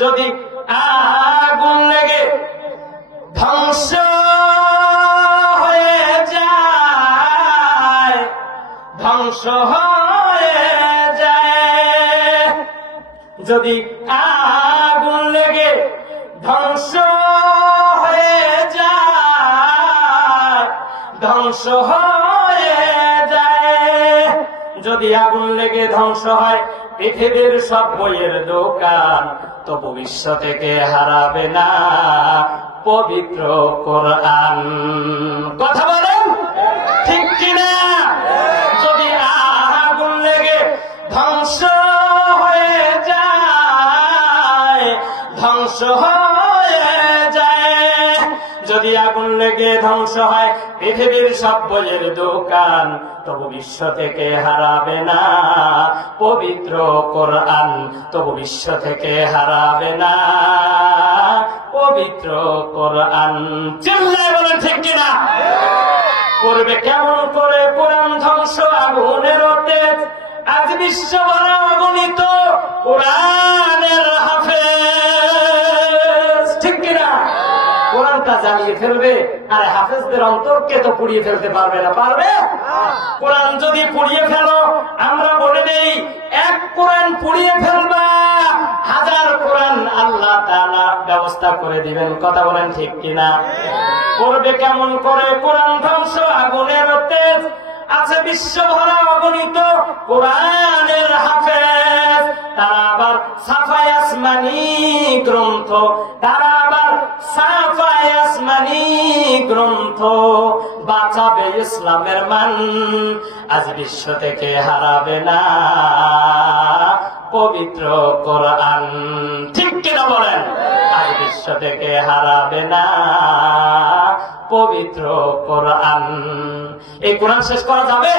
যদি আগুন লেগে ধ্বংস হয়ে যায়, ধ্বংস হয়ে যায়, যদি আগুন লেগে ধ্বংস হয়ে যায়, ধ্বংস হয়ে যায়, যদি আগুন লেগে ধ্বংস হয় পৃথিবীর সব বইয়ের দোকান, তবু বিশ্ব থেকে হারাবে না পবিত্র কোরআন। কথা বলেন ঠিক কিনা? যদি আগুন লেগে ধ্বংস হয়ে যায়, ধ্বংস হয়ে যায়, যদি আগুন লেগে ধ্বংস হয় পৃথিবীর সব বইয়ের দোকান, তবু বিশ্ব থেকে হারাবে না পবিত্র কোরআন, তবু বিশ্ব থেকে হারাবে না পবিত্র কোরআন। চিল্লায় বলেন ঠিক কিনা? করবে কেমন করে কোরআন ধ্বংস আগুনের তেজ, আজ বিশ্ব ভরা অগণিত কোরআনের হাফেজ। ঠিক কিনা? কোরআনটা জ্বালিয়ে ফেলবে, আর হাফেজদের অন্তরকে তো পুড়িয়ে ফেলতে পারবে না? পারবে? কোরআন যদি পুড়িয়ে ফেলো, আমরা বলে দেই এক কোরআন পুড়িয়ে ফেলবা, হাজার কোরআন আল্লাহ তাআলা ব্যবস্থা করে দিবেন। কথা বলেন ঠিক কিনা? করবে কেমন করে কোরআন ধ্বংস আগুনের তেজ, আছে বিশ্ব ভরা অগণিত কোরআনের হাফেজ, তারা আবার সাফায়ে আসমানি গ্রন্থ, তারা আবার সাফায়ে আসমানি গ্রন্থ বাঁচাবে ইসলামের মান, আজ বিশ্ব থেকে হারাবে না পবিত্র কোরআন। ঠিক কিনা বলেন? আজ বিশ্ব থেকে হারাবে না পবিত্র কোরআন। এই কোরআন শেষ করা যাবে?